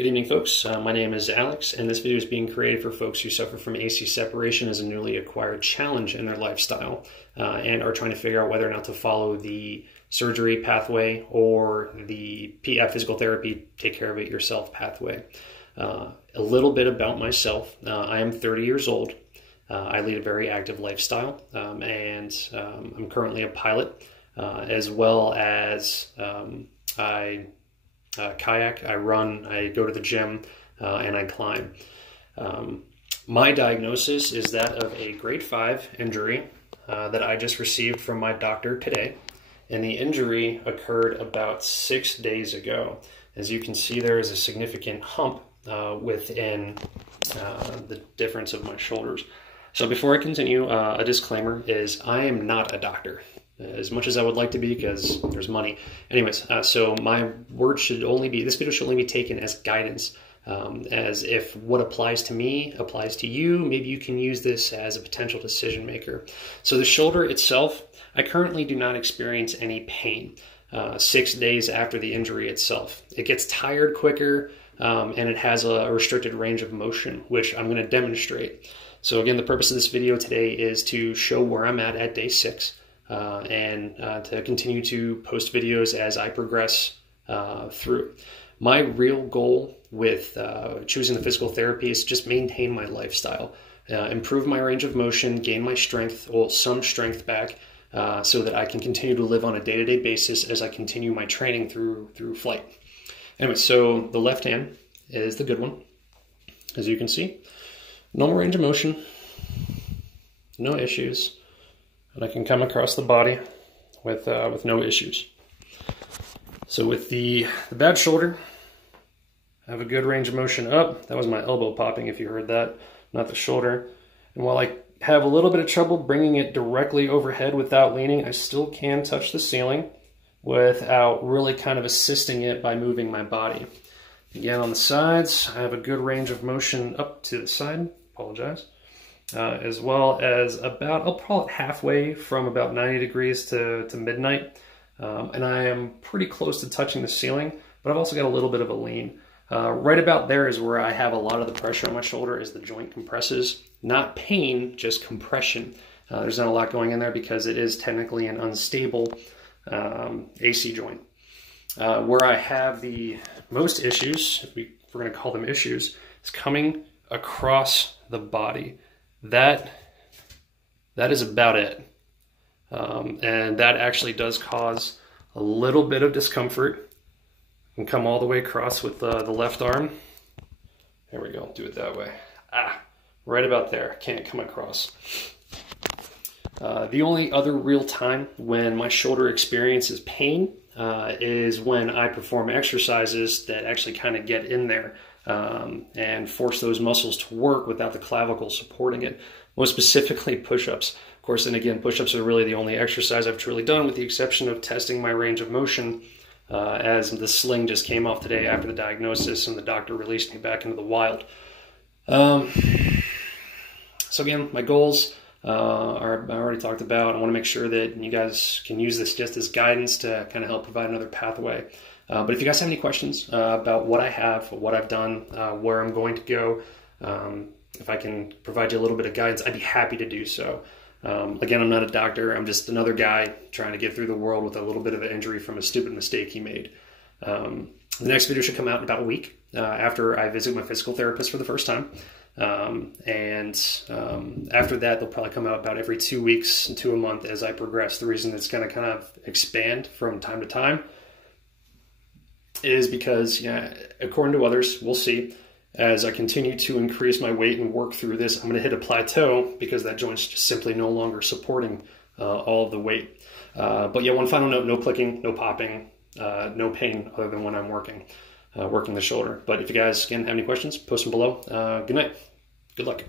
Good evening, folks. My name is Alex, and this video is being created for folks who suffer from AC separation as a newly acquired challenge in their lifestyle and are trying to figure out whether or not to follow the surgery pathway or the physical therapy, take care of it yourself pathway. A little bit about myself. I am 30 years old. I lead a very active lifestyle, and I'm currently a pilot, as well as I kayak, I run, I go to the gym, and I climb. My diagnosis is that of a grade 5 injury that I just received from my doctor today, and the injury occurred about 6 days ago. As you can see, there is a significant hump within the difference of my shoulders. So before I continue, a disclaimer is I am not a doctor, as much as I would like to be, because there's money. Anyways, so my words should only be, this video should only be taken as guidance, as if what applies to me applies to you. Maybe you can use this as a potential decision maker. So the shoulder itself, I currently do not experience any pain 6 days after the injury itself. It gets tired quicker, and it has a restricted range of motion, which I'm going to demonstrate. So again, the purpose of this video today is to show where I'm at day 6. And to continue to post videos as I progress through. My real goal with choosing the physical therapy is to just maintain my lifestyle, improve my range of motion, gain my strength, well, some strength back, so that I can continue to live on a day-to-day basis as I continue my training through flight. Anyway, so the left hand is the good one, as you can see. Normal range of motion, no issues. And I can come across the body with no issues. So with the bad shoulder, I have a good range of motion up. That was my elbow popping, if you heard that, not the shoulder. And while I have a little bit of trouble bringing it directly overhead without leaning, I still can touch the ceiling without really kind of assisting it by moving my body. Again, on the sides, I have a good range of motion up to the side. Apologize. As well as about, I'll call it halfway from about 90 degrees to midnight. And I am pretty close to touching the ceiling, but I've also got a little bit of a lean. Right about there is where I have a lot of the pressure on my shoulder as the joint compresses. Not pain, just compression. There's not a lot going in there because it is technically an unstable AC joint. Where I have the most issues, if we're going to call them issues, is coming across the body. That is about it. And that actually does cause a little bit of discomfort. I can come all the way across with the left arm. There we go, do it that way. Right about there, can't come across. The only other real time when my shoulder experiences pain is when I perform exercises that actually kind of get in there and force those muscles to work without the clavicle supporting it. Most specifically, push-ups. Of course, and again, push-ups are really the only exercise I've truly done, with the exception of testing my range of motion, as the sling just came off today after the diagnosis and the doctor released me back into the wild. So again, my goals are I already talked about. I want to make sure that you guys can use this just as guidance to kind of help provide another pathway. But if you guys have any questions about what I have, what I've done, where I'm going to go, if I can provide you a little bit of guidance, I'd be happy to do so. Again, I'm not a doctor. I'm just another guy trying to get through the world with a little bit of an injury from a stupid mistake he made. The next video should come out in about a week after I visit my physical therapist for the first time. After that, they'll probably come out about every 2 weeks to a month as I progress. The reason it's going to kind of expand from time to time is because, according to others, we'll see, as I continue to increase my weight and work through this, I'm going to hit a plateau because that joint's just simply no longer supporting all of the weight. But yeah, one final note, no clicking, no popping, no pain other than when I'm working the shoulder. But if you guys, again, have any questions, post them below. Good night. Good luck.